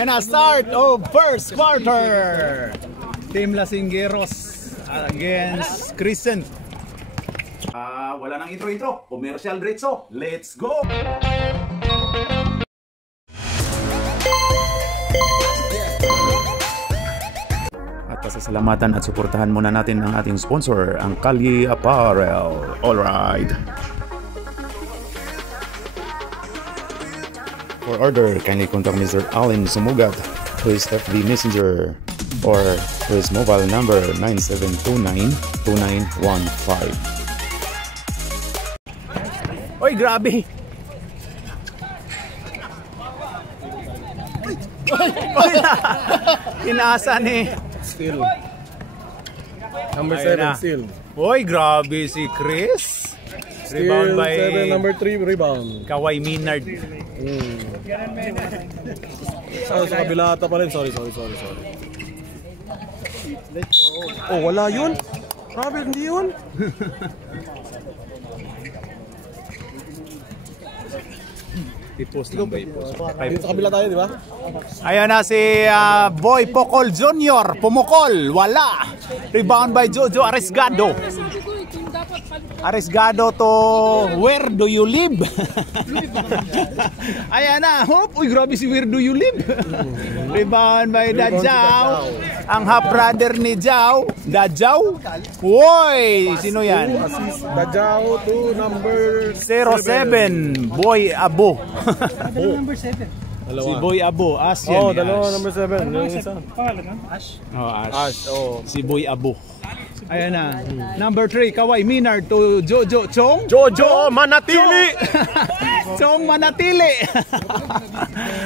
And a start of first quarter. Team Lasinggeros against Crescent. Wala nang intro. Commercial diretso. Let's go! At pasasalamatan at suportahan muna natin ang ating sponsor, ang Kalye Apparel. Alright. For order, kindly contact Mr. Allen Sumugat to his FB Messenger or to his mobile number 9729-2915. Oy, grabe! Inasa ni Still. Number 7 still. Oy, grabe si Chris. Rebound by 7, number 3 rebound. Kawhi Minard. Sa kabila ata pa rin. Sorry. Oh, wala yun? Grabe, hindi yun. I-post lang ba i-post? Dito sa kabila tayo, di ba? Ayan na si Boy Pocol Jr. Pumukol. Wala. Rebound by Jojo Arisgado. Arisgado to where do you live? Ayan na. Uy, grabe si where do you live? Rebound by Dajao. Ang half brother ni Jao. Dajao. Woy, sino yan? Dajao to number 07. Boy Abo. Number 7. Si Boy Abo. Ash yan. Oh, dalawa number 7. Yung isa. Pangalan Ash? Oh, Ash. Ash, oh. Si Boy Abo. Ayan na. Number 3, Kawhi Minard to Jojo Chong. Jojo Manatili! Chong Manatili.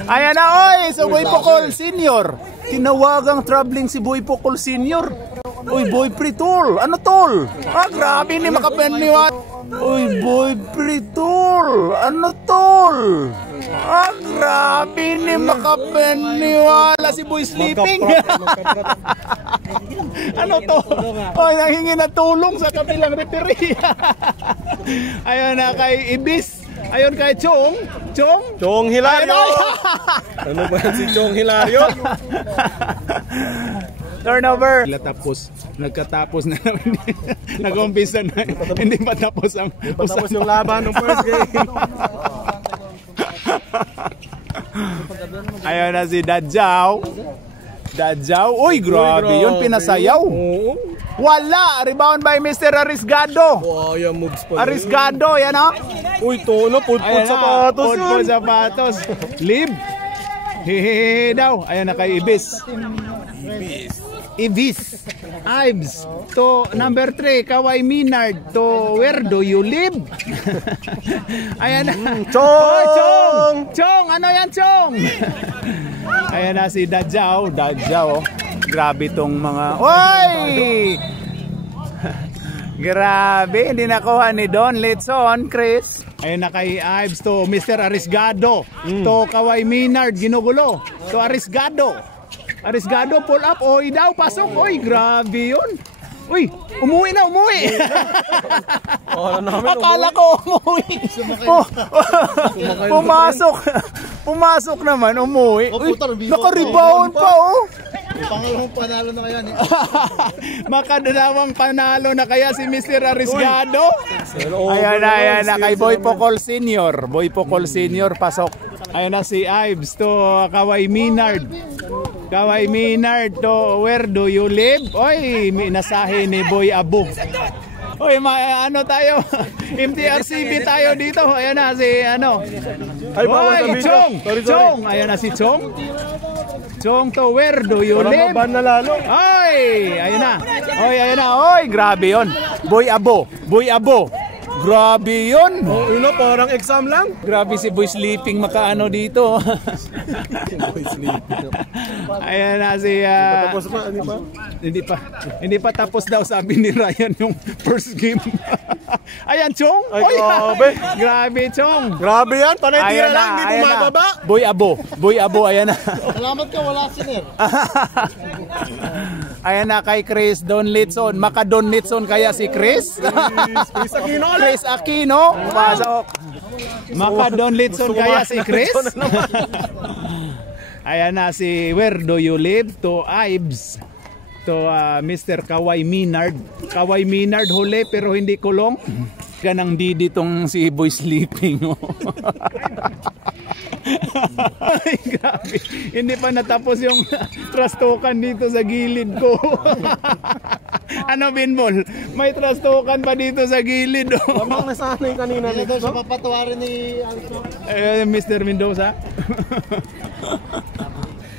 Ayan na, oy! So Boy Pocol Senior. Tinawagang troubling si Boy Pocol Senior. Uy, Boy Pritol. Ano tol? Grabe ni makapaniwat. Uy, Boy Pritol. Ano tol? Grabe ni makapaniwala si Boy Sleeping. Ano to? Oy, nanghingi na tulong sa kabilang referee. Ayun na kay Ibis. Ayun kay Chong. Chong Hilario! Ano ba yan si Chong Hilario? Turnover. Nagkatapos na naman. Nag-umpisa na. Hindi pa tapos ang Patapos yung laban ng first game. Ayun na si Dajao. Uy, grabe yun. Pinasayaw. Wala. Rebound by Mr. Arisgado. Wow, yung moves pa. Arisgado, yan ha. Uy, to, ano? Put sapatos yun. Put sapatos. Live. Hehehe daw. Ayan na kay Ibis. Ives to number 3, Kawhi Minard to where do you live? Ayan na. Chong! Ano yan, Chong? Ayan na si Dajao. Grabe tong mga... Oy! Grabe, hindi nakuha ni Don Litson, Chris. Ayan na kay Ives to Mr. Arisgado. To Kawhi Minard, ginugulo. To Arisgado, pull up. Oy daw, pasok. Oy, grabe yun. Uy, umuwi. Akala ko umuwi. Pumasok naman, umuwi. Uy, naka-rebound pa, oh. Pangalawang panalo na kaya niya. Makadalawang panalo na kaya si Mr. Arisgado. Ayan na kay Boy Pocol Senior. Pasok. Ayan na si Ives to Kawhi Minard. To where do you live? Oy, minasahe ni Boy Abo. Oy, ano tayo? MTRCB tayo dito. Ayan na si Oy, Chong. Ayan na si Chong. Chong to where do you live? Para na lalo. Oy, ayan na. Oy, grabe yon. Boy Abo. Grabe yun. Parang exam lang. Grabe si Boy Sleeping makaano dito. Boy Sleeping. Ayan na si... Tapos pa, Hindi pa tapos daw, sabi ni Ryan yung first game. Ayan, Chong. Ay, grabe. Grabe, Chong. Grabe yan. Panay tira lang. Hindi bumababa. Boy Abo. Ayan na. Salamat ka, wala siner. Ayan na kay Chris Don Litson. Maka-Don Litson kaya si Chris? Chris Aquino. Pasok. Maka-Don Litson kaya si Chris? Ayan na si Where Do You Live to Ives. To Mr. Kawai Minard. Kawai Minard huli pero hindi kulong. Ganang didi tong si Boy Sleeping. Oh. Ay, grabe. Hindi pa natapos yung trastokan dito sa gilid ko. Ano, Binbol? May trastokan pa dito sa gilid. Oh. Lamang nasanay kanina Hindi nito. daw siya papatawarin ni Alto. Mr. Mendoza.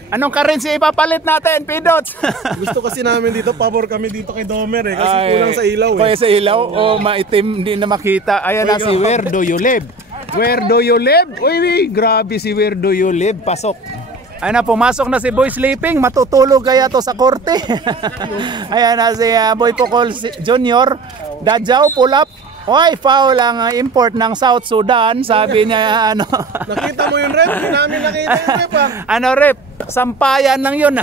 Anong currency ipapalit natin, Pidots? Gusto kasi namin dito, pabor kami dito kay Domer eh. Kasi Ay, kulang sa ilaw eh. Kaya sa ilaw, maitim, hindi na makita. Ayan na si Where Do You Live? Where Do You Live? Uy, grabe si Where Do You Live. Pasok. Ayan na, pumasok na si Boy Sleeping. Matutulog kaya to sa korte. Ayan na si Boy Pocol Jr. Dadjaw, pull up. Oy, foul ang import ng South Sudan. Sabi niya, ano. Nakita mo yung rep? Hindi namin nakita yung rep ah. Ano, rep? Sampayan lang yun.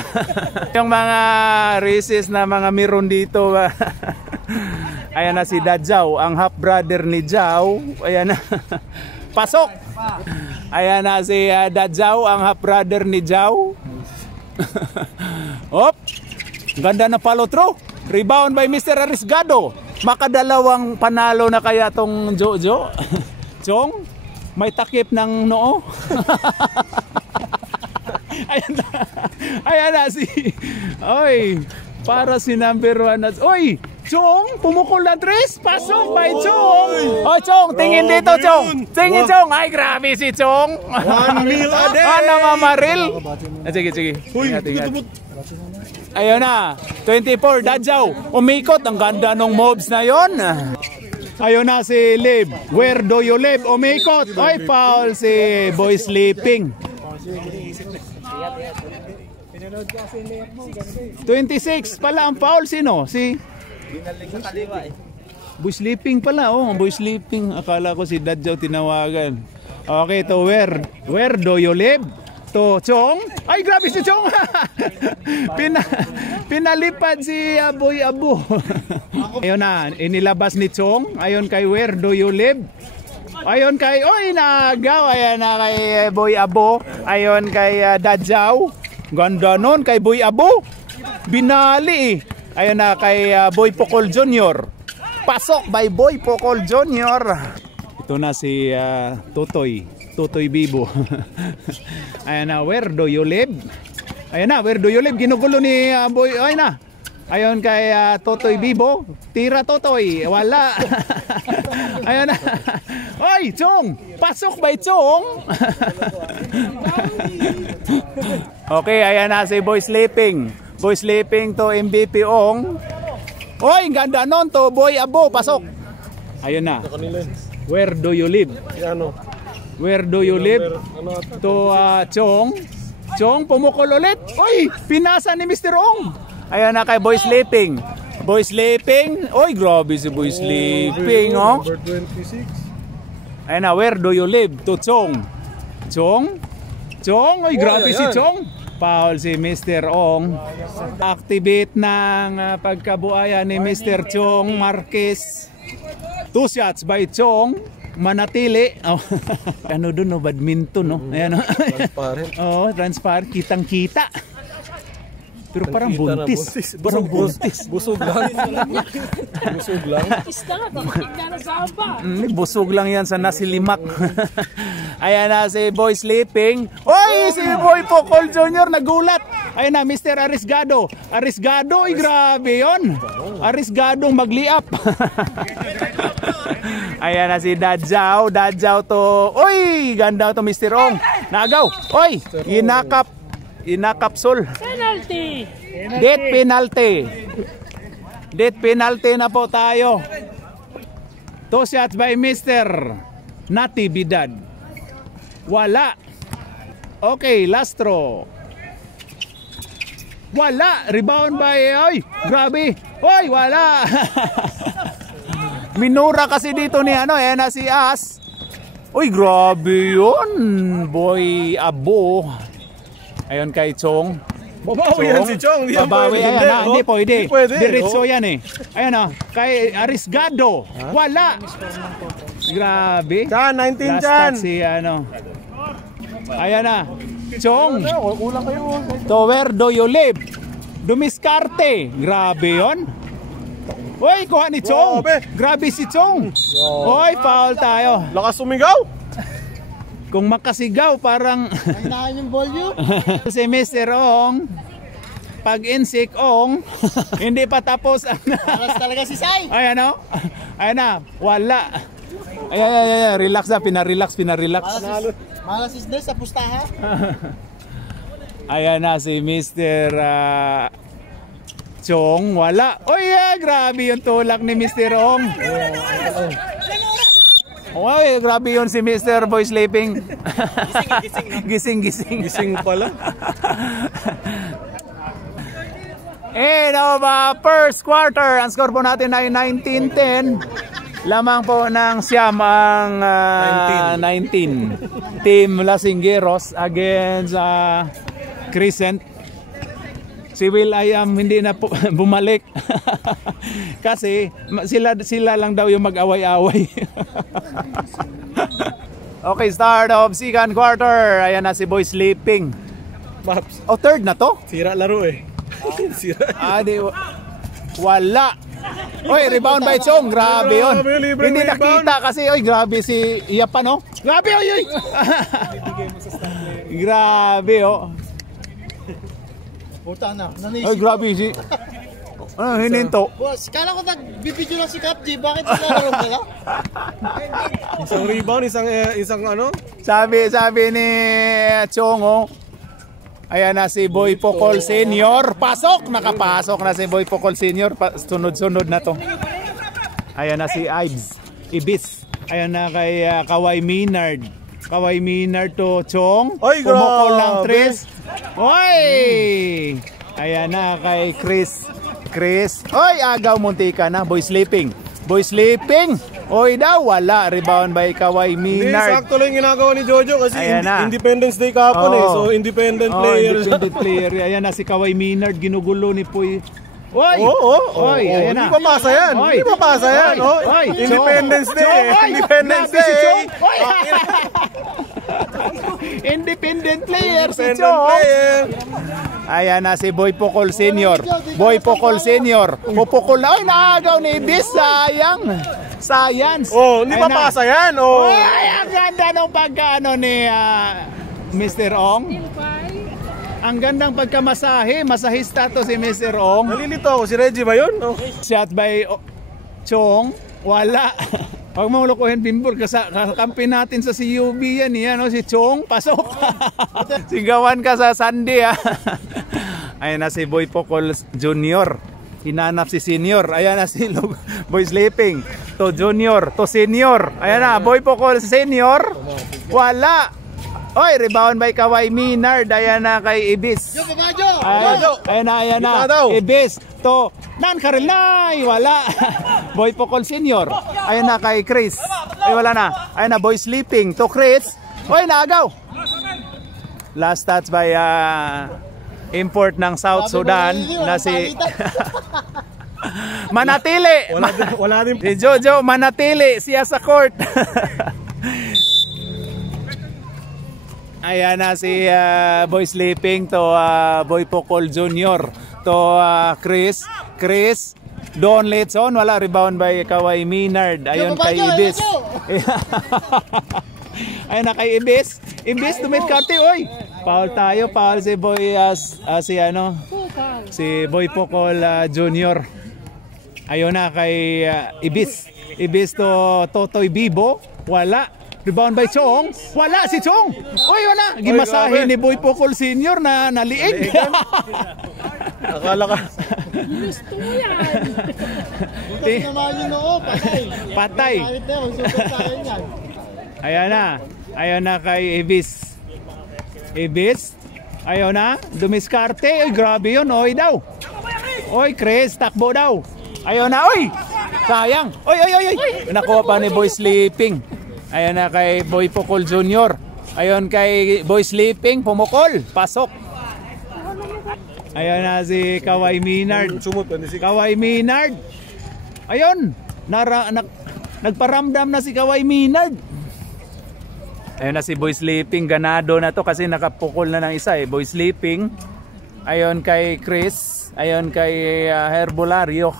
Yung mga racist na mga meron dito. Ayan na si Dadjaw, ang half brother ni Jaw. Ayan na. Pasok. Ayan na si Dadjaw, ang half brother ni Jaw. Op. Ganda na follow through. Rebound by Mr. Arisgado. Makadalawang panalo na kaya tong Jojo. Chong, may takip ng noo. Ayan na si. Oy, para si number 1 at oy, Chong, pumukol na tres. Pasok by Chong. Oy, Chong, tingin dito, Chong. Tingin, Chong. Ay, grabe si Chong. 1 meal a day. Ano, mamaril? Sige, sige. Uy, Ingat. Ayun na, 24, Dadjaw. Umikot, ang ganda ng mobs na yon. Ayun na si Liv. Where Do You Live? Umikot. Ay, foul si Boy Sleeping. 26 pala ang foul. Sino? Si Boy Sleeping pala. Oh, Boy Sleeping. Akala ko si Dadjaw tinawagan. Okay, to Where Do You Live? To Chong. Ay, grabe si Chong. Pinalipad si Boy Abo. Ayun na, inilabas ni Chong. Ayun kay Where Do You Live? Ayun kay, oy, nagaw. Ayun na kay Boy Abo. Ayun kay Dadjaw. Ganda nun kay Boy Abo. Binali eh. Ayun na kay Boy Pocol Jr. Pasok by Boy Pocol Jr. Ito na si Totoy Bibo. Ayan na, Where Do You Live? Ayan na, Where Do You Live? Ginugulo ni Boy. Ayan na. Ayon kay Totoy Bibo. Tira Totoy. Wala. Ayan na. Oy, Chong! Pasok by Chong! Okay, ayan na si Boy Sleeping. Boy Sleeping to MVP Ong. Oy, ganda nun to Boy Abo. Pasok. Ayun na. Where Do You Live? Ano? Where Do You Live? To Chong. Chong, pumukol ulit. Oy, pinasa ni Mr. Ong. Ayan na kay Boy Sleeping. Boy Sleeping. Oy, grabe si Boy Sleeping, oh. Number 26. Ayan na, Where Do You Live? To Chong. Chong? Chong? Oy, grabe si Chong. Foul si Mr. Ong. Activate ng pagkabuaya ni Mr. Chong Marquez. 2 shots by Chong. Manatili. Oh. Ano dun, no? Badminton, no? Ayan, no? Transparent. Oo, transparent. Kitang-kita. Pero parang buntis. Parang buntis. Busog lang. Busog lang. Busog lang yan sa nasilimak. Ayan na si Boy Sleeping. Oy, si Boy Pocol Jr. nagulat. Ayan na, Mr. Arisgado. Arisgado, ay grabe yun. Arisgado mag-liap. Ayan na si Dadjaw. Dadjaw to. Oy, ganda to Mr. Ong. Nagaw. Oy, inakapsul. Penalty! Death penalty. Death penalty na po tayo. 2 shots by Mr. Natividad. Wala. Okay, last throw. Wala. Rebound by, oy, grabe. Oy, wala. Minura kasi dito ni ano, na si As. Oy, grabe yun. Boy Abo. Ayon kay Chong. Babawi yan si Chong. Babawi, ayan na, hindi pwede. Pwede. Diretso yan eh. Ayan na, kay Arisgado. Wala. Grabe. Chan, 19 Last Chan. touch si ano. Ayan na. Chong. Kulang kayo. To where do you live? Dumiskarte. Grabe yon. Uy, kuha ni Chong. Grabe si Chong. Uy, foul tayo. Lakas sumigaw. Kung makasigaw, parang Hinahan yung volume. si Mr. Ong, pag insik Ong, hindi pa tapos ang Malas talaga si Sai. ay ano? Ay na, wala. Ay, relax na, pinarelax. Malas is sa pustaha. Ayan na si Mr. Chong, wala. Oy, grabe yung tulak ni Mr. Ong. Oy, grabe yun si Mr. Boy Sleeping. Gising. Gising pala. Ba, first quarter, ang score po natin ay 19-10. Lamang po ng Siam ang 19. Team Lasinggeros against Crescent. Si Will Ayam hindi na po bumalik kasi sila lang daw yung mag-away-away. Okay, start of second quarter. Ayan na si Boy Sleeping. Maps. Oh, third na to? Sira laro eh. Sira. Wala. Oy, rebound by Chong. Grabe yun. Libre Hindi rebound. nakita kasi, oy, grabe si Iyapan, no? Grabe, oy. Grabe, oh. Puta na. Ay, Nanisip. grabe si... Ano, hininto? Boss, kala ko nagbibideo lang si Cap G. Bakit naglalaro ka lang? Isang rebound, isang ano? Sabi ni Chong, oh. Ayan na si Boy Pocol Senior. Pasok! Nakapasok na si Boy Pocol Senior. Sunod-sunod na to. Ayan na si Ibis. Ayan na kay Kawai Minard. Kawai Minard to Chong. Ay, Pumukol ng grabe. Tris. Oy! Ayan na kay Chris. Oy, agaw muntika na. Boy Sleeping. Oy daw, wala. Rebound by Kawai Hindi, Minard. sakto lang yung ginagawa ni Jojo kasi Ayan na. Independence Day kahapon eh. Oo. So, independent player. Independent player. Ayan na si Kawai Minard. Ginugulo ni Puy. Oy! Oy, ayan na. Hindi pa pasa yan. Oy. Hindi pa pasa yan. Oy. Oy. Oy. Independence Chong. Day. Oy. Independence Grabe si Day. Chong. Oy. Independent player si Independent Chong. player. Ayan na si Boy Pocol Senior. Pupukol na. Oy, naagaw ni Ibis. Science. Oh, hindi pa Ayan na. pasa yan. Oh. Oy, ang ganda ng pagkaano ni Mr. Ong. Ang gandang pagkamasahe. Masahista to si Mr. Ong. Nalilito ako. Si Reggie ba yun? Oh. Shot by Chong. Wala. Huwag mo lukuhin Bimbor. Kakampi natin sa CUB yan. Yan, si Chong. Pasok. Sigawan ka sa Sunday. Ayan na si Boy Pocol Junior. Hinanap si Senior. Ayan na si Boy Sleeping. To Junior. To Senior. Ayan na. Boy Pocol Senior. Wala. Oy, rebound by Kawai Minard. Ayan na kay Ibis. Yo, Babajo! Ayan na. Ibis. To Nankarilay. Wala. Boy Pocol Senior. Ayan na kay Chris. Ay, wala na. Ayan na, Boy Sleeping. To Chris. Oy, naagaw. Last touch by import ng South Sudan na si Manatili. Wala din. Si Jojo Manatili. Siya sa court. Ayan na si Boy Sleeping to Boy Pocol Junior to Chris. Don Letson, wala. Rebound by Kawai Minard. Ayun kay Ibis. Ayun na kay Ibis. Dumit karte, oy. Foul tayo, foul si Boy si Boy Pocol Junior. Ayun na kay Ibis to Totoy Bibo. Wala. Rebound by Chong. Wala si Chong. Oy, wala. Gimasahe ni Boy Pocol Senior na naliig. Akala ka. Gusto mo yan. Butas naman yun oo, Patay. Kahit na yun, super sa akin yan. Ayan na kay Ibis. Ayaw na. Dumiskarte. Oy, grabe yun. Oy daw. Oy, Chris, takbo daw. Ayaw na. Oy, sayang. Oy. Nakuha pa ni Boy Sleeping. Ayan na kay Boy Pocol Junior. Ayon kay Boy Sleeping, pumukol, pasok. Ayan na si Kawai Minard. Kawai Minard. Ayun, nagparamdam na si Kawai Minard. Ayun na si Boy Sleeping, ganado na to kasi nakapukol na ng isa eh. Boy Sleeping. Ayun kay Chris. Ayun kay Herbolario.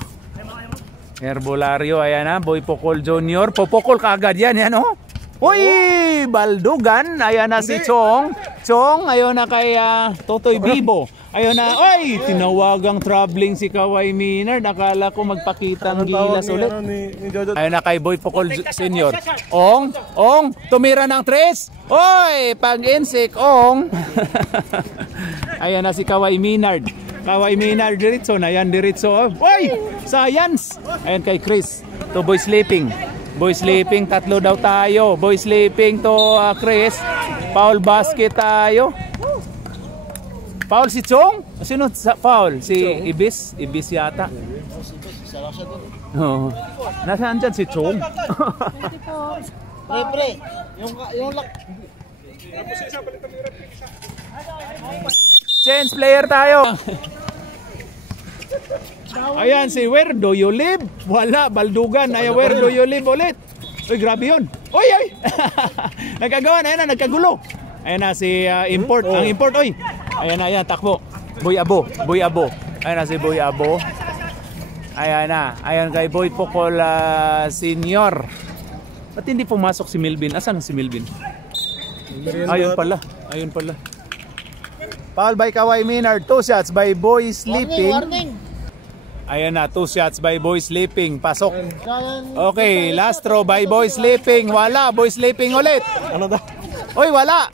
Herbolario, ayan na. Boy Pukol Junior. Popukol kaagad yan, yan oh. Uy! Baldugan. Ayan na si Chong. Chong, ayun na kay Totoy Bibo. Ayun na. Uy! Tinawagang traveling si Kaway Minard. Nakala ko magpakita ng gilas ulit. Ayun na kay Boy Pukol Senior. Ong! Tumira ng 3. Uy! Pag-insik, Ong! Ayan na si Kaway Minard. Kaway Minard diretso na yan, diretso. Uy! Science! Ayun kay Chris. To Boy Sleeping. Boy Sleeping, 3 daw tayo. Boy Sleeping to Chris. Foul basket tayo. Foul si Chong? Sino foul? Si Ibis? Ibis yata. Oh. Nasaan dyan si Chong? Pre, yung lak. Change player tayo. Ayan si Where Do You Live? Wala, Baldugan. Ayan, Where Do You Live ulit? Uy, grabe yun. Uy, ay! Nagkagawa na, ayan na, nagkagulo. Ayan na si Import. Ang Import, uy. Ayan na, ayan, takbo. Boy Abo. Ayan na si Boy Abo. Ayan na. Ayan kay Boy Pukol Senior. Ba't hindi pumasok si Melvin? Asan si Melvin? Ayun pala. Foul by Kaway Minard. 2 shots by Boy Sleeping. Warning. Ayan na, 2 shots by Boy Sleeping. Pasok. Okay, last throw by Boy Sleeping. Wala, Boy Sleeping ulit. Ano daw? Uy, wala.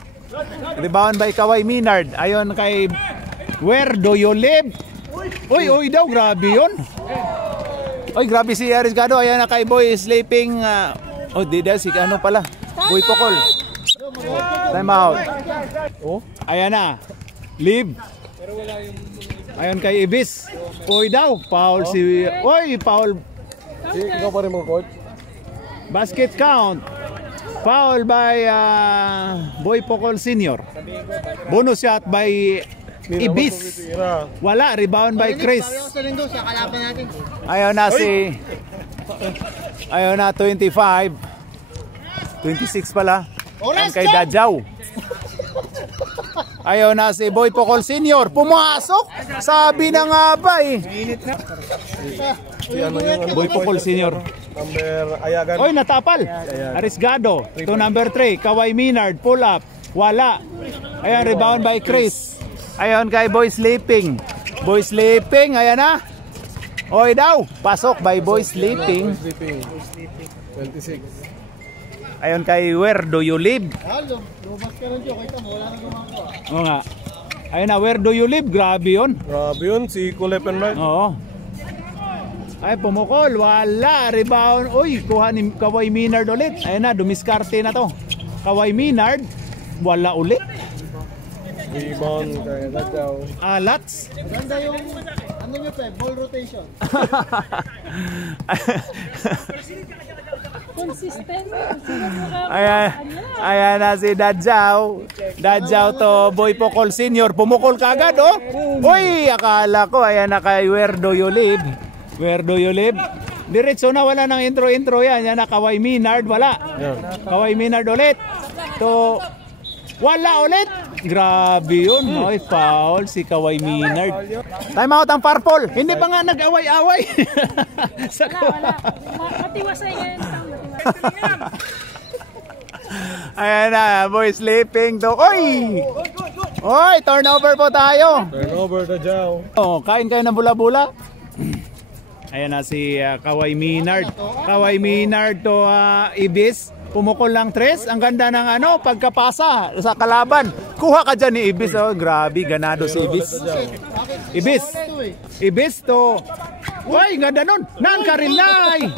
Rebound by Kaway Minard. Ayon kay Where Do You Live? Uy daw, grabe yun. Uy, grabe si Arisgado. Ayan na kay Boy Sleeping. Di daw, si ano pala. Boy Pukol. Time out. Ayan na. Live. Ayon kay Ibis. Uy daw, foul si... Uy, foul. Ikaw pa rin mo, coach. Basket count. Foul by Boy Pukol Senior. Bonus shot by Ibis. Wala, rebound by Chris. Ayon na si... Ayon na 25. 26 pala. Ayon kay Dajaw. Ayaw na si Boy Pukol Senior. Pumasok. Sabi na nga ba eh. Boy Pukol Senior. Number Ayagan. Oy, natapal. Arisgado. To number 3. Kaway Minard. Pull up. Wala. Ayan, rebound by Chris. Ayan kay Boy Sleeping. Boy Sleeping. Ayan na. Oy daw. Pasok by Boy Sleeping. 26. Ayon kay Where Do You Live? Lumabas ka ng joke, kita mo, wala nang gumagawa. Oo nga. Ayun na, Where Do You Live? Grabe yun. Grabe yun, si Kulepen right? Oo. Ay, pumukol. Wala. Rebound. Uy, kuha ni Kaway Minard ulit. Ayun na, dumiskarte na to. Kaway Minard. Wala ulit. Rebound kay Dajaw. Alats. Ganda yung, ano nyo pa, ball rotation. Consistent. Ayan na si Dajaw. Dajaw to Boy Pukol Senior. Pumukol kagad oh. Uy, akala ko ayan na kay Where Do You Live? Where Do You Live? Diretso na, wala nang intro yan. Yan na Kaway Minard, wala. Kaway Minard ulit. To wala ulit. Grabe yun. Oy, foul si Kaway Minard. Time out ang Purple. Hindi pa nga nag-away-away. Wala. Matiwasay ngayon. Ayan na, Boy Sleeping to. Oy! Oy, turnover po tayo. Turnover Dajaw. Oh, kain kayo ng bula-bula. Ayan na si Kaway Minard. Kaway Minard to Ibis. Pumukol lang 3. Ang ganda ng pagkapasa sa kalaban. Kuha ka dyan ni Ibis. Oh, grabe, ganado si Ibis. Ibis to. Uy, ganda nun. Nan-Karilay.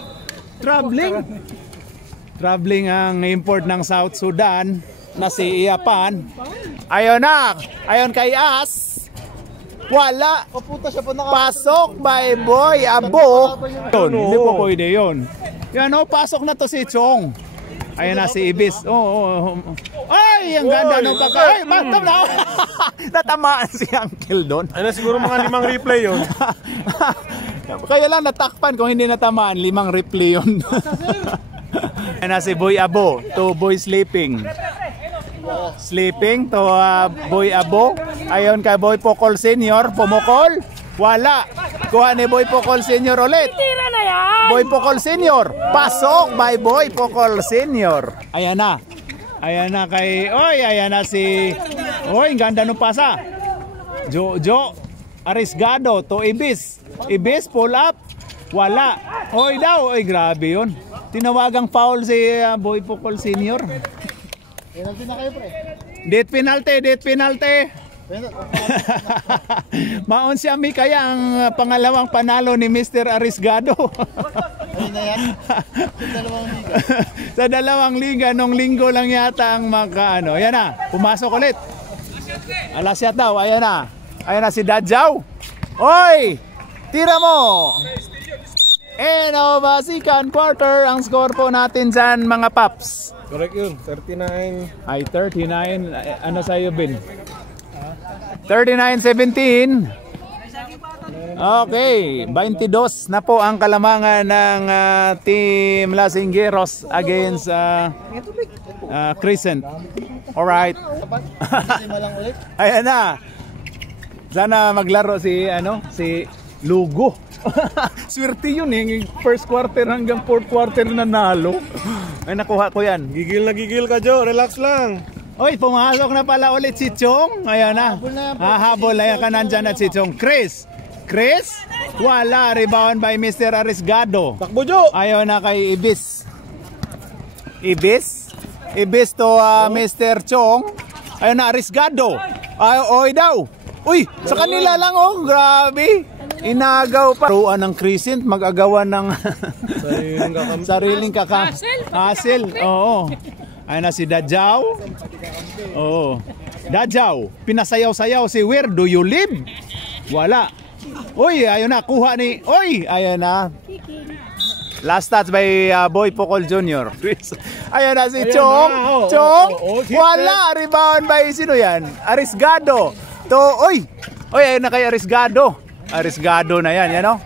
Traveling ang import ng South Sudan na si Iapan. Ayon na. Ayon kay As. Wala. Pasok by Boy Abo. Hindi po pwede yun. Yan o, pasok na to si Chong. Ayan na si Ibis. Ay, ang ganda ng kaka. Ay, matam na. Natamaan si Uncle doon. Ay na siguro mga 5 replay yun. Kaya lang natakpan kung hindi natamaan. 5 replay yun. Ayan na si Boy Abo to Boy Sleeping. sleeping to Boy Abo. Ayon kay Boy Pocol Senior, pumukol. Wala. Kuha ni Boy Pocol Senior ulit. Tira na yan! Boy Pocol Senior. Pasok by Boy Pocol Senior. Ayan na. Ayan na kay... Oy, ayan na si... Oy, ganda nung pasa. Jojo. Arisgado to Ibis. Ibis, pull up. Wala. Oy daw. Oy, grabe yun. Tinawagang foul si Boy Pocol Senior. Penalty na kayo, pre. Date penalty. Maon siya mi kaya ang pangalawang panalo ni Mr. Arisgado. Ayun na yan. Dalawang liga. Sa dalawang liga nung linggo lang yata ang makaano. Ayan na, pumasok ulit. Alasyat daw, ayan na. Ayan na si Dadjaw. Oy! Tira mo! And second quarter, ang score po natin dyan mga paps. Correct yun, 39. Ay, 39. Ano sa'yo, Ben? 39-17. Okay, 22 na po ang kalamangan ng Team Lasinggeros against Crescent. Alright. Ayan na. Sana maglaro si Lugo. Swerte yun eh. First quarter hanggang fourth quarter nanalo. Ay, nakuha ko yan. Gigil na gigil ka, Jo. Relax lang. Oy, pumasok na pala ulit si Chong. Ayan na. Hahabol. Ayan ka nandyan na si Chong. Chris, wala. Rebound by Mr. Arisgado. Takbo, Jo. Ayaw na kay Ibis. Ibis to Mr. Chong. Ayaw na Arisgado. Oy daw. Uy, sa kanila lang oh. Grabe. Inagaw pa. Ruan ng Crescent, mag-agawan ng sariling kakam. Hassel. Oo. Ayun na si Dadjaw. Oo. Dadjaw, pinasayaw-sayaw si Where Do You Live? Wala. Uy, ayun na, kuha ni... Uy, ayun na. Last touch by Boy Pocol Jr. Ayun na si Chong. Wala. Rebound by sino yan? Arisgado. Uy, ayun na kay Arisgado. Arisgado na yan, o.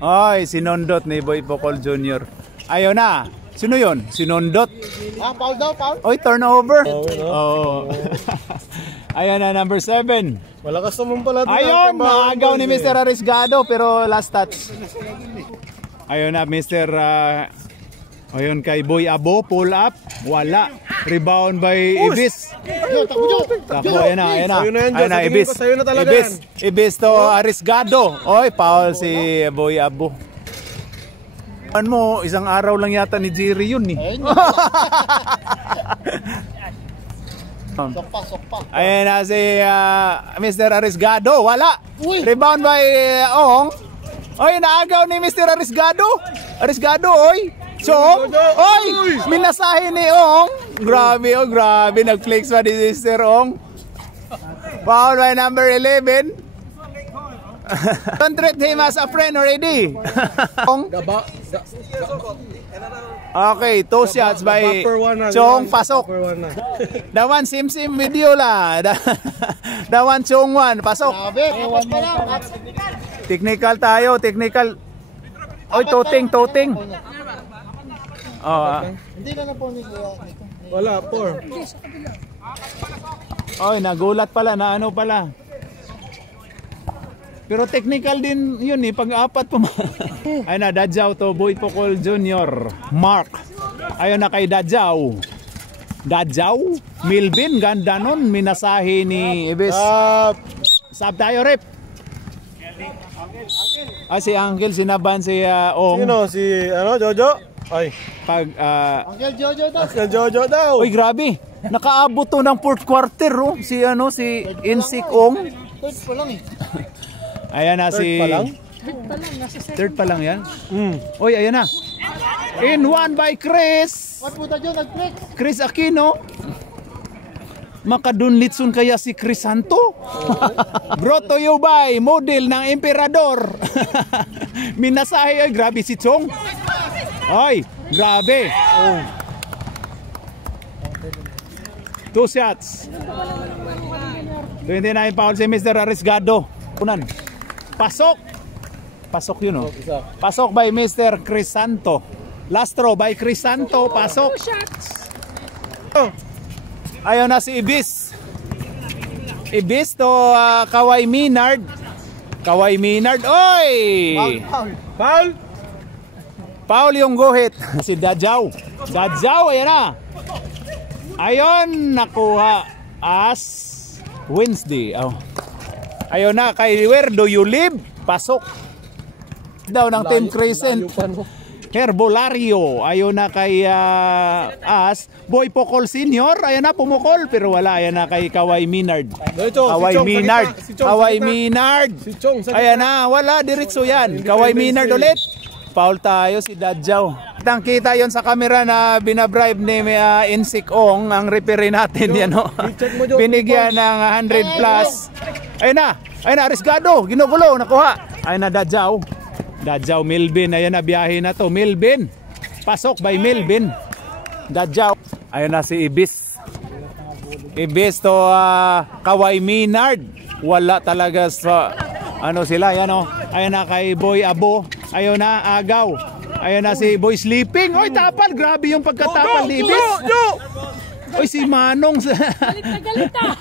Ay, sinondot ni Boy Pocol Jr. Ayun na. Sino yun? Sinondot. Foul daw, foul. Oy, turnover. Oh. Ayun na, number 7. Malakas naman pala. Ayun, maagaw ni Mr. Arisgado pero last touch. Ayun na, Mr. Ayun kay Boy Abo, pull up. Wala. Rebound by Ibis. Takbo, ayun na. Ayun na, Ibis. Ibis to Arisgado. Oy, foul si Boy Abo. Ano mo, isang araw lang yata ni Jerry yun eh. Sokpa. Ayun na si Mr. Arisgado. Wala. Rebound by Ong. Oy, naagaw ni Mr. Arisgado. Oy. Chong. Oy, minasahe ni Ong. Grabe. Nag-flex pa ni Mr. Ong. Foul by number 11. Don't treat him as a friend already. Okay, 2 shots by Chong, pasok. Dawan sim video la. Dawan Chong 1, pasok. Technical tayo. Oy, toting. Hindi na po ni Kuya. Wala, 4. Oy, nagulat pala, naano pala. Pero technical din yun eh, pag-apat po. Ayun na, Dadjaw to Boy Pocol Jr. Mark. Ayun na kay Dadjaw. Milvin, ganda nun. Minasahe ni Ibis. Sab tayo, rep. Si Uncle, sinaban si Ong. Sino? Si Jojo? Ay. Uncle Jojo daw. Uy, grabe. Nakaabot to ng fourth quarter, oh. Si Insik Ong. Third pa lang eh. Ayan na si... Third pa lang yan? Uy, ayan na. In one by Chris. What po tayo nag-flex? Chris Aquino. Makadunlitsun kaya si Chris Santo? Brought to you by model ng Emperador. Minasahe. Ay, grabe si Chong. Ay, grabe. 2 shots. 29 foul si Mr. Arisgado. Punan. Pasok yun, oh. Pasok by Mr. Crisanto. Last throw by Crisanto. Pasok. Ayun na si Ibis. Ibis to Kaway Minard. Kaway Minard. Oy! Foul! Paul yung guhit. Si Dajaw. Dajaw, ayan na. Ayun, nakuha as Wednesday. Oh. Ayun na, kay Where Do You Live? Pasok. Daw ng Team Crescent. Herbolario. Ayun na kay as Boy Pocol Senior. Ayun na, pumukol. Pero wala. Ayun na kay Kaway Minard. Kaway Minard. Kaway Minard. Ayan na, wala. Diretso yan. Kaway Minard ulit. Foul tayo si Dadjaw. Kitang-kita yon sa camera na binabribe ni Insik Ong, ang referee natin yan, no? Binigyan ng 100 plus. Ayun na, arriesgado, ginugulo, nakuha. Ayun na Dadjaw. Dadjaw Melvin, ayun na, biyahe na to. Melvin, pasok by Melvin. Dadjaw. Ayun na si Ibis. Ibis to Kaway Minard. Wala talaga sa ano sila, yan o. Ayun na kay Boy Abo. Ayun na, Agaw. Ayun na si Boy Sleeping. Oy, tapal. Grabe yung pagkatapal ni Ibis. Oy, si Manong. Galit na galit ah.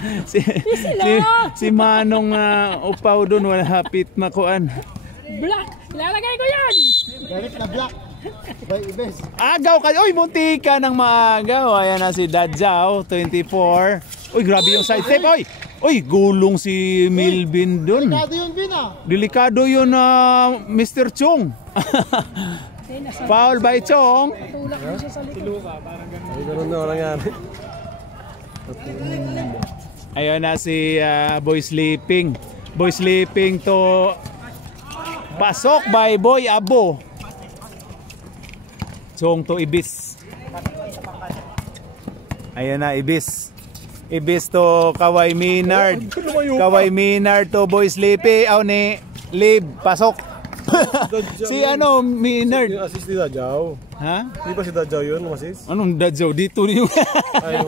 si Manong upaw doon. Wala hapit makuan. Black. Ilalagay ko yan. Galit na black. By Ibis. Agaw ka. Oy, munti ka ng maagaw. Ayan na si Dadjaw, 24. Oy, grabe yung side step. Oy, gulong si Melvin doon. Delikado yun, Bin ah. Delikado yun, Mr. Chong. Foul by Chong. Tulak mo siya sa likod. Ganun na orang yan. Ayun na si Boy Sleeping. Boy Sleeping to pasok by Boy Abo. Chong to Ibis. Ayun na, Ibis. Ibis to Kaway Minard. Kaway Minard to Boy Sleepy. Aw ni Lib, pasok. Si ano, Minard. Yung assist ni Dadjaw. Ha? Di ba si Dadjaw yun, assist? Anong Dadjaw? Dito yung...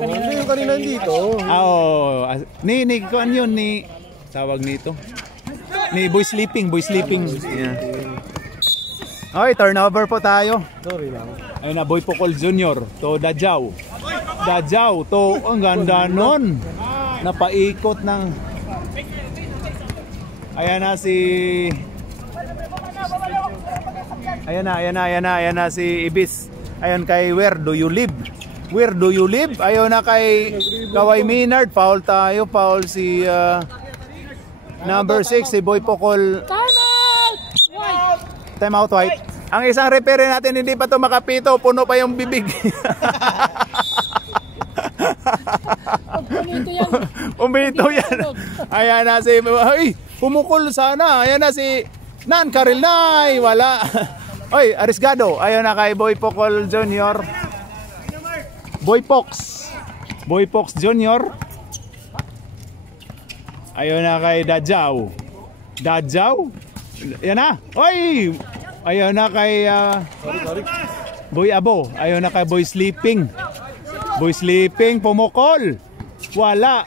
Hindi yung kanina dito. Oo. Ni kuan yun ni... Tawag nito. Ni Boy Sleeping. Boy Sleeping. Yeah. Okay, turnover po tayo. Sorry lang. Ayun na, Boy Pocol Jr. to Dadjaw. Dadjaw to, ang ganda nun. Napaikot ng... Ayan na si... Ayan na si Ibis. Ayan kay Where Do You Live? Where Do You Live? Ayun na kay Kaway Minard. Foul tayo. Foul si number 6, si Boy Pocol. Time out! White. Time out, White. Ang isang referee natin hindi pa to makapito. Puno pa yung bibig. Pumito yan. Umito yan. Ayan na si... Ay, pumukol sana. Ayan na si Nan Karilnay. Wala. Oy, arriesgado. Ayun na kay Boy Pocol Jr. Boy Pox. Boy Pox Jr. Ayun na kay Dadjaw. Dadjaw. Ayan na. Oy! Ayun na kay Boy Abo. Ayun na kay Boy Sleeping. Boy Sleeping, pumukol. Wala.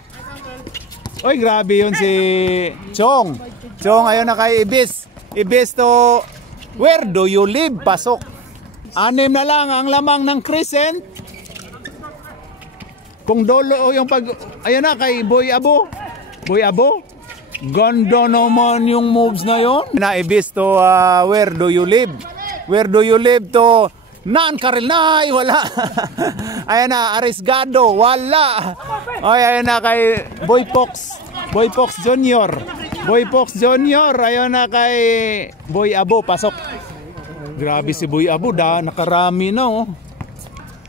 Oy, grabe yun si Chong. Chong, ayun na kay Ibis. Ibis to Where Do You Live? Pasok. 6 na lang ang lamang ng Crescent. Kung dolo yung pag... Ayun na kay Boy Abo. Boy Abo. Ganda naman yung moves na yon. Na Ibis to Where Do You Live? Where Do You Live to Nan Karilnay? Wala. Ayan na, arriesgado. Wala. Ay, ayan na kay Boy Pox. Boy Pox Jr. Boy Pox Jr. Ayun na kay Boy Abo. Pasok. Grabe si Boy Abo. Nakarami na oh.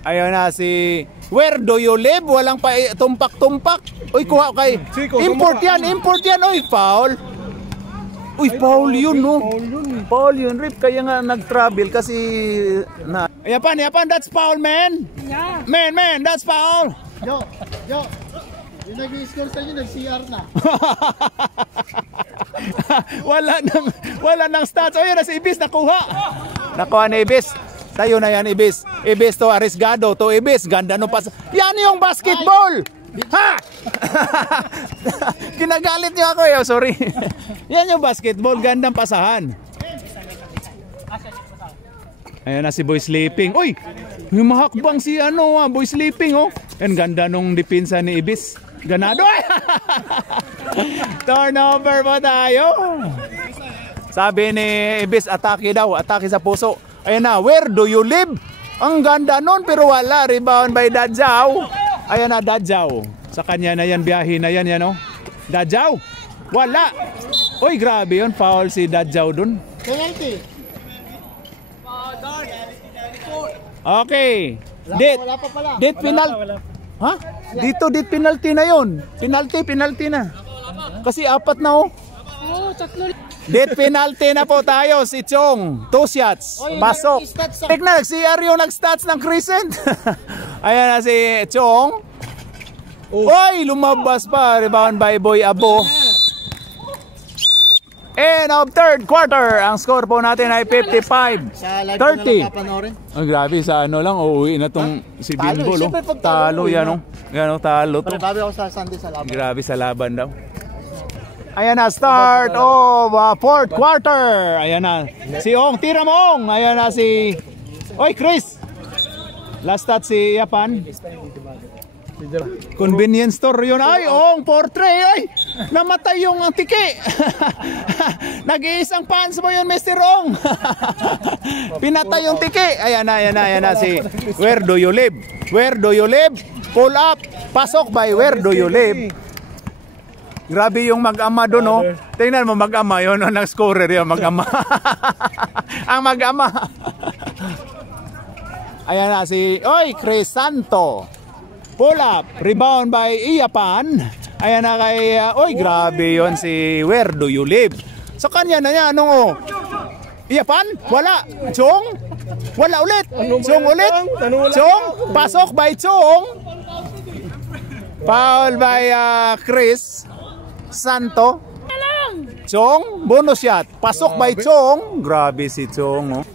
Ayun na si Where Do You Live? Walang pa tumpak-tumpak. Uy, kuha kay import yan. Import yan. Uy, foul. Uy, foul yun no. Foul yun. Rip, kaya nga nag-travel kasi na... Yapan, that's foul, man. Yeah. Man, that's foul. Yo. Yung nag-i-score sa inyo, nag-CR na. wala nang stats. O yun, na si Ibis, nakuha. Nakuha na Ibis. Tayo na yan, Ibis. Ibis to arriesgado to Ibis. Ganda no pas. Yan yung basketball. Ha! Kinagalit niyo ako eh. Sorry. Yan yung basketball. Gandang pasahan. Ayan na si Boy Sleeping. Uy! Yung mahakbang si Boy Sleeping oh. Yan, ganda nung depensa ni Ibis. Ganado. Turnover po tayo. Sabi ni Ibis, atake daw. Atake sa puso. Ayan na, where do you live? Ang ganda nun, pero wala. Rebound by Dadjaw. Ayan na, Dadjaw. Sa kanya na yan, biyahe na yan, yan o. Dadjaw. Wala. Uy, grabe yun. Foul si Dadjaw dun. Penalty. Okay. Dit. Wala pa pala. Dit penalty. Ha? Dito dit penalty na yun. Penalty na. Kasi apat na oh. Oo, tatlo. Dit penalty na po tayo si Chong. 2 shots. Pasok. Tignan, si Aryo nag-stats ng Crescent. Ayan na si Chong. Oy, lumabas pa. Rebound by Boy Abo. End of third quarter. Ang score po natin ay 55-30. Ang grabe, sa ano lang, uuwi na tong si Bimbo. Talo yan, yan, talo to. Grabe ako sa Sunday sa laban. Grabe sa laban daw. Ayan na, start of fourth quarter. Ayan na, si Ong, tira mo Ong. Ayan na si, oy Chris. Last stat si Yapan. Convenience store yun. Ay, Ong, portrait. Ay, namatay yung tiki. Nag-iisang fans mo yun, Mr. Ong. Pinatay yung tiki. Ayan na si where do you live? Where do you live? Pull up. Pasok by where do you live? Grabe yung mag-ama doon, no? Tingnan mo, mag-ama yun. Nag-scorer yun, mag-ama. Ang mag-ama. Ayan na si, oy, Crisanto. Pull up, rebound by Iyapan. Ayan na kay, oy, grabe yon si where do you live? Sa kanya na yan, ano, Iyapan, wala. Chong, wala ulit. Chong ulit. Chong, pasok by Chong. Foul by Chris Santo. Chong, bonus shot. Pasok by Chong. Grabe si Chong, oh.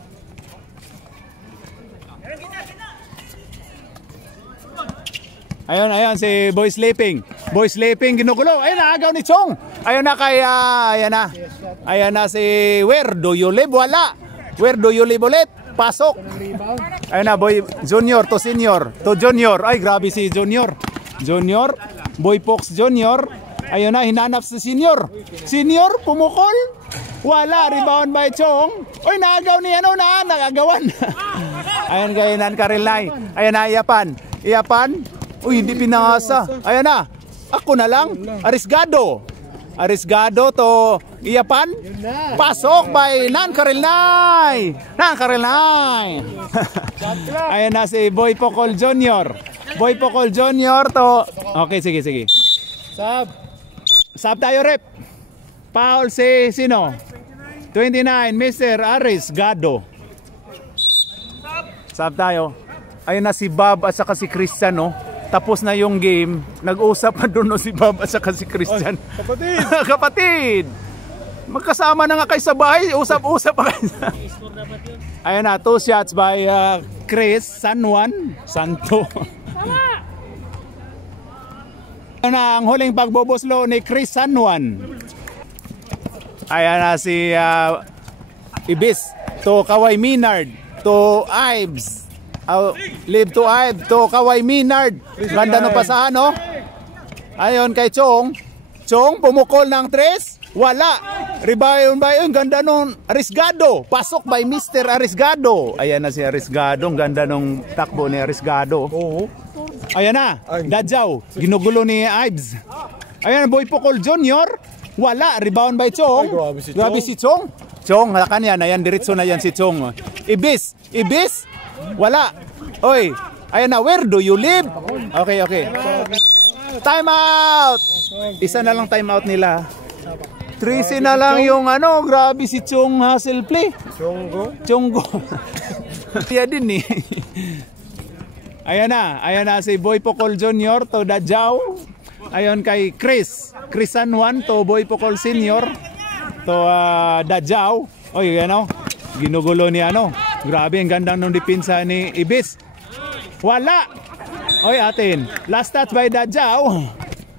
Ayun si Boy Sleeping. Boy Sleeping ginugulo. Ayun na, agaw ni Chong. Ayun na kay ayan na si where do you live? Wala. Where do you live ulit? Pasok. Ayun na, Boy Junior to Senior to Junior. Ay, grabe si Junior. Junior, Boy Fox Junior. Ayun na, hinanap si Senior. Senior pumukol. Wala, rebound by Chong. Oy, naagaw ni nagagawan. Ayun kay Nan Karilay. Ayun na, Iyapan. Uy, hindi pinangasa. Ayan na. Ako na lang. Arisgado to Iyapan. Pasok by Nan Karilay. Ayan na si Boy Pocol Jr. Boy Pocol Jr. to. Okay, sige. Sab tayo, rep. Foul si sino? 29, Mr. Arisgado. Sab tayo. Ayun na si Bob at saka si Christian, no? Tapos na yung game, nag-usap pa doon si Bob at saka si Christian. Kapatid! Kapatid! Magkasama na nga kayo sa bahay, usap-usap pa kayo. Ayan na, 2 shots by Chris Santo. Ayan na, ang huling pagboboslo ni Chris San Juan. Ayan na si Ibis to Kaway Minard to Ives. Live to Ive to Kaway Minard. Ganda no pasahan, no? Ayon kay Chong. Chong pumukol ng 3. Wala. Rebound by ganda nung Arisgado. Pasok by Mr. Arisgado. Ayan na si Arisgado. Ganda nung takbo ni Arisgado. Oo. Ayan na. Dadjaw. Ginugulo ni Ives. Ayan, Boy Pocol Jr. Wala. Rebound by Chong. Ay, grabe si Chong. Chong, halakan yan. Ayan, diretso na yan si Chong. Ibis. Wala. Oy, ayan na, where do you live? Okay. Time out. Isa na lang time out nila. 3 na lang yung grabe si Chong hustle play. Chonggo. Kaya din eh. Ayan na si Boy Pocol Jr. to Dadjaw. Ayon kay Chris San Juan to Boy Pocol Senior to Dadjaw. Oy, ginugulo ni Grabe, ang ganda ng depensa ni Ibis. Wala. Oy, atin. Last touch by Dadjaw.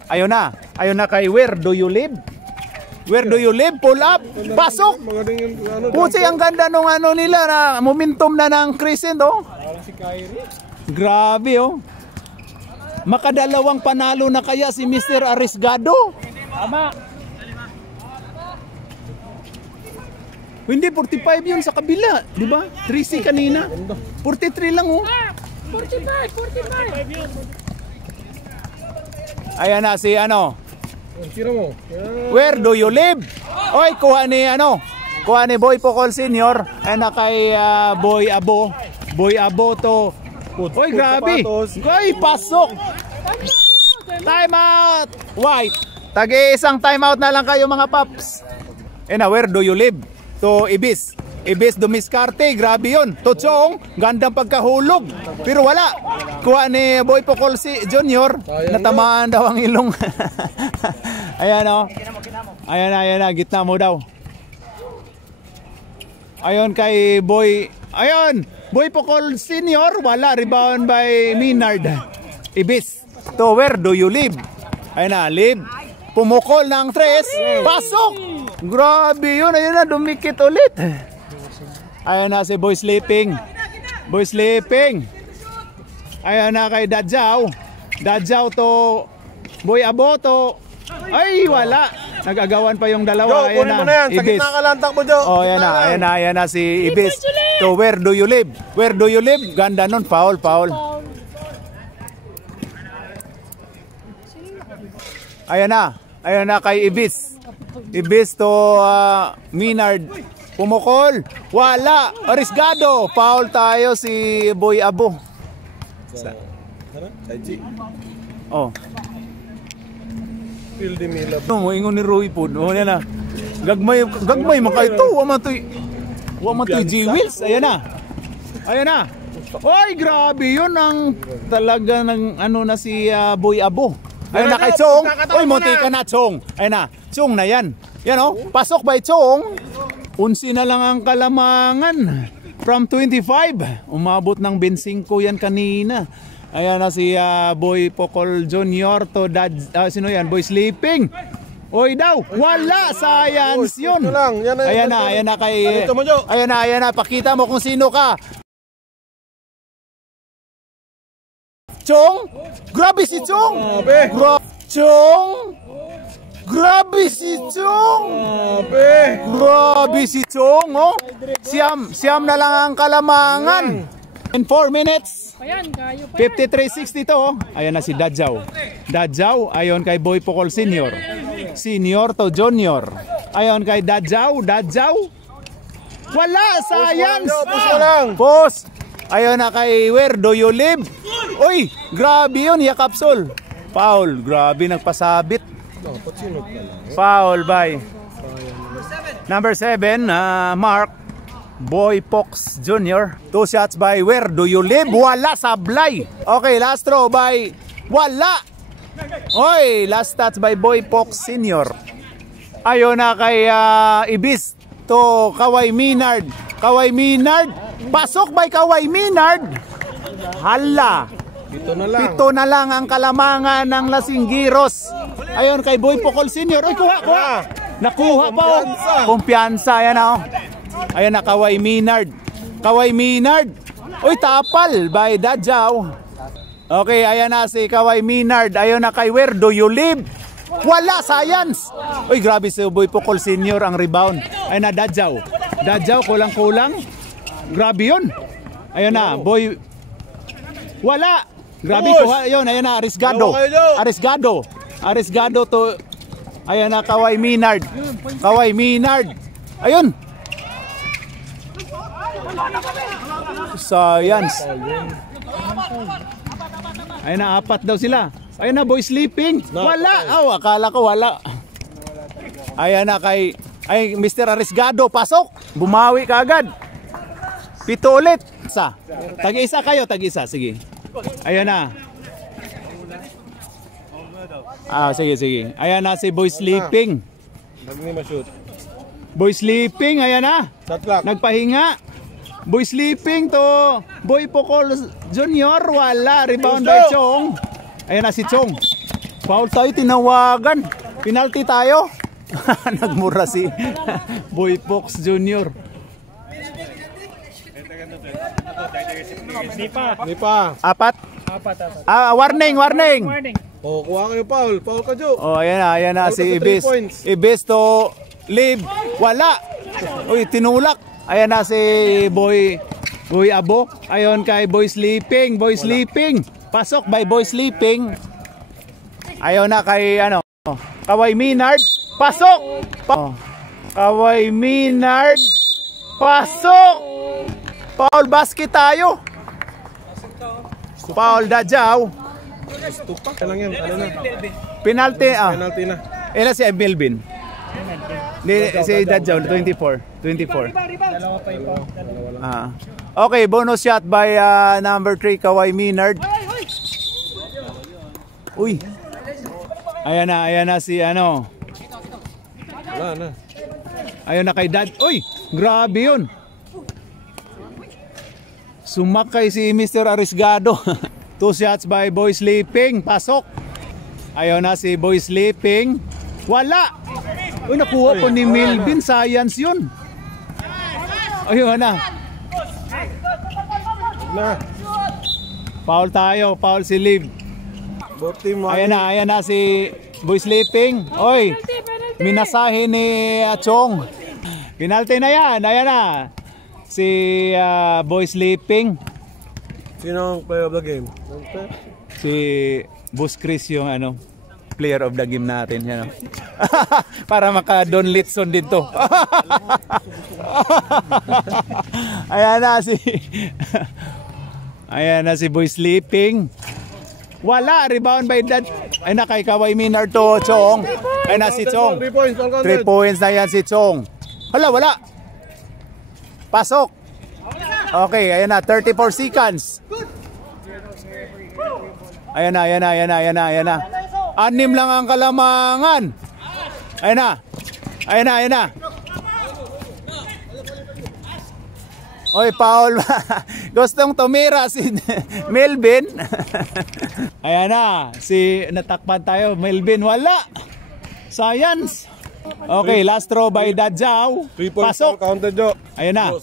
Ayun na kay where do you live? Where do you live? Pull up. Pasok. Pusi, ang ganda nung nila na momentum na ng Crescent, oh. Grabe, oh. Makadalawang panalo na kaya si Mr. Arriesgado? Tama. Hindi, 45 yun sa kabila. Di ba? 3C kanina. 43 lang oh. 45. Ayan na si ano. Tira mo. Where do you live? Oy, kuha ni ano. Kuha ni Boy Pocol Senior. Ayan na kay Boy Abo. Boy Abo to. Oy, grabe. Oy, pasok. Time out. White. Tagi-isang time out na lang kayo mga paps. Ayan na, where do you live? To Ibis. Ibis Dumiscarte, grabe yun. To Chong, gandang pagkahulog. Pero wala. Kuha ni Boy Pocol Junior. Natamaan daw ang ilong. Ayan o. Ayan na. Gitna mo daw. Ayon kay Boy. Ayon. Boy Pocol Senior. Wala. Rebound by Minard. Ibis. To where do you live? Ayan na. Live. Pumukol ng 3. Pasok. Grabe yun. Ayun na. Dumikit ulit. Ayan na si Boy Sleeping. Boy Sleeping. Ayan na kay Dadjaw. Dadjaw to Boy Aboto. Ay, wala. Nag-agawan pa yung dalawa. Joe, kunin mo na yan. Sa gitna ka lang takbo, Joe. Oh, ayan na si Ibis. To where do you live? Where do you live? Ganda nun. Foul. Ayan na kay Ibis. Ibis to Minard. Pumukol. Wala. Arriesgado. Foul tayo si Boy Abo. Oh. Feel the Mila. No, ingon ni Roy po. Oh, yan na. Gagmay man kayo to. Wa man to G-Wheels. Ayan na. Oy, grabe yun ang talaga ng ano na si Boy Abo. Ayun na kay Chong. Oy, munti ka na, Chong. Ayun na. Chong na yan. Yan oh. Pasok by Chong. 11 na lang ang kalamangan. From 25. Umabot ng 25 yan kanina. Ayan na si Boy Pocol Junior to sino yan? Boy Sleeping. Oy daw. Wala. Science yun. Ayan na kay... Ayan na. Pakita mo kung sino ka. Chong? Grabe si Chong! Grabe si Chong! Grabe si Chong, oh! Siyam na lang ang kalamangan. In 4 minutes. 53-62, oh. Ayan na si Dadjaw. Ayon kay Boy Pocol Senior. Senior to Junior. Ayon kay Dadjaw. Wala! Science! Post! Ayon na kay where do you live? Uy, grabe yun, yakapsol. Foul, grabe nagpasabit. Foul by number 7, Mark Boy Pox Jr. 2 shots by where do you live? Wala, sablay. Okay, last throw by wala. Oy, last touch by Boy Pox Senior. Ayon na kay Ibis to Kaway Minard. Pasok by Kaway Minard. Hala. Pito na lang ang kalamangan ng Lasinggiros. Ayon kay Boy Pocol Senior. Oy, kuha. Nakuha pa oh. Kumpiyansa. Ayan na oh. Ayan na Kaway Minard. Oy, tapal by Dadjaw. Okay, ayan na si Kaway Minard. Ayon na kay where do you live? Wala, science. Oy, grabe si Boy Pocol Senior ang rebound. Ayan na Dadjaw, kulang-kulang. Grabe yun. Ayan na, Boy. Wala. Grabe kuha yun. Ayan na, Arriesgado to. Ayan na, Kaway Minard. Ayun. Science. Ayan na, 4 daw sila. Ayan na, Boy Sleeping. Wala. Oh, akala ko wala. Ayan na kay Mr. Arriesgado. Pasok. Bumawi ka agad. 7 ulit. Tag-isa kayo, sige. Ayan na. Sige. Ayan na si Boy Sleeping. Ayan na. Nagpahinga. Boy Sleeping to Boy Pocol Junior. Wala. Rebound by Chong. Ayan na si Chong. Foul tayo, tinawagan. Penalty tayo. Nagmura si Boy Pox Junior. Di pa. 4 Warning, warning. Oh, kuha kayo foul. Foul ka, Jo. Oh, ayan na Foul si ka sa 3 Ibis. points. Ibis to leave. Wala. Uy, tinulak. Ayan na si Boy Abo. Ayon kay Boy Sleeping. Boy Sleeping. Pasok by Boy Sleeping. Ayon na kay Kaway Minard. Pasok. Kaway Minard. Pasok. Foul basket tayo. Foul Dadjaw. Tupak lang yan. Ano na? Penalty. Penalty na. Ela si Melvin. Si Dadjaw 24. Okay, bonus shot by number 3 Kaway Minard. Uy. Ayan na si Wala na. Ayun na kay Dad. Uy, grabe yun. Sumakay si Mr. Arisgado. 2 shots by Boy Sleeping. Pasok. Ayun na si Boy Sleeping. Wala. Uy, nakuha po ni Melvin. Science yun. Ayun na. Foul tayo. Foul si Liv. Ayan na si Boy Sleeping. Oy, minasahe ni Chong. Penalty na yan. Ayan na. Si Boy Sleeping. Sino ang player of the game? Si Boss Chris yung player of the game natin. Yan, para maka Don Litson dito. Ayan na si Boy Sleeping. Wala, rebound by Dad. Ay na kay Kaway Minard to Chong. Ay na si Chong. 3 points na yan si Chong. Wala. Pasok. Okay, ayan na 34 seconds. Ayan na. 6 lang ang kalamangan. Ayan na. Oy, Paul. Gustong tumira si Melvin. Ayan na. Natakpan tayo. Melvin, wala. Science. Okay, last throw by Dadjaw. Pasok. Counted, Jo. Ayan na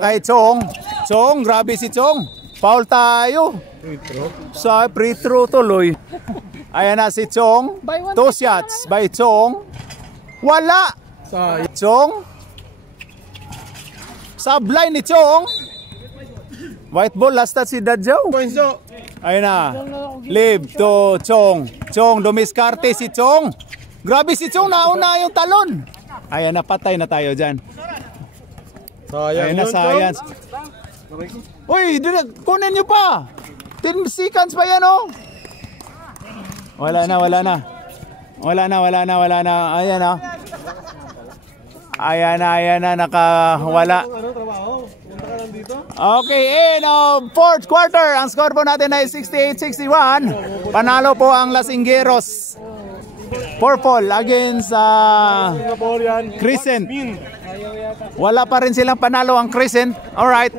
kay Chong. Chong, grabe si Chong. Foul tayo. Sa free throw tuloy. Ayan na si Chong. 2 shots by Chong. Wala. Chong. Sablay ni Chong. White ball, last touch si Dadjaw. Ayun na. Live to Chong. Chong, dumiskarte si Chong. Grabe si Chong, nauna yung talon. Ayan na, patay na tayo dyan. Ayan na, science. Uy, kunin nyo pa. 10 seconds pa yan, oh. Wala na. Ayan na. Ayan na, nakawala. Okay, fourth quarter. Ang score po natin ay 68-61. Panalo po ang Lasinggeros. Purple against Crescent. Wala pa rin silang panalo ang Crescent. Alright.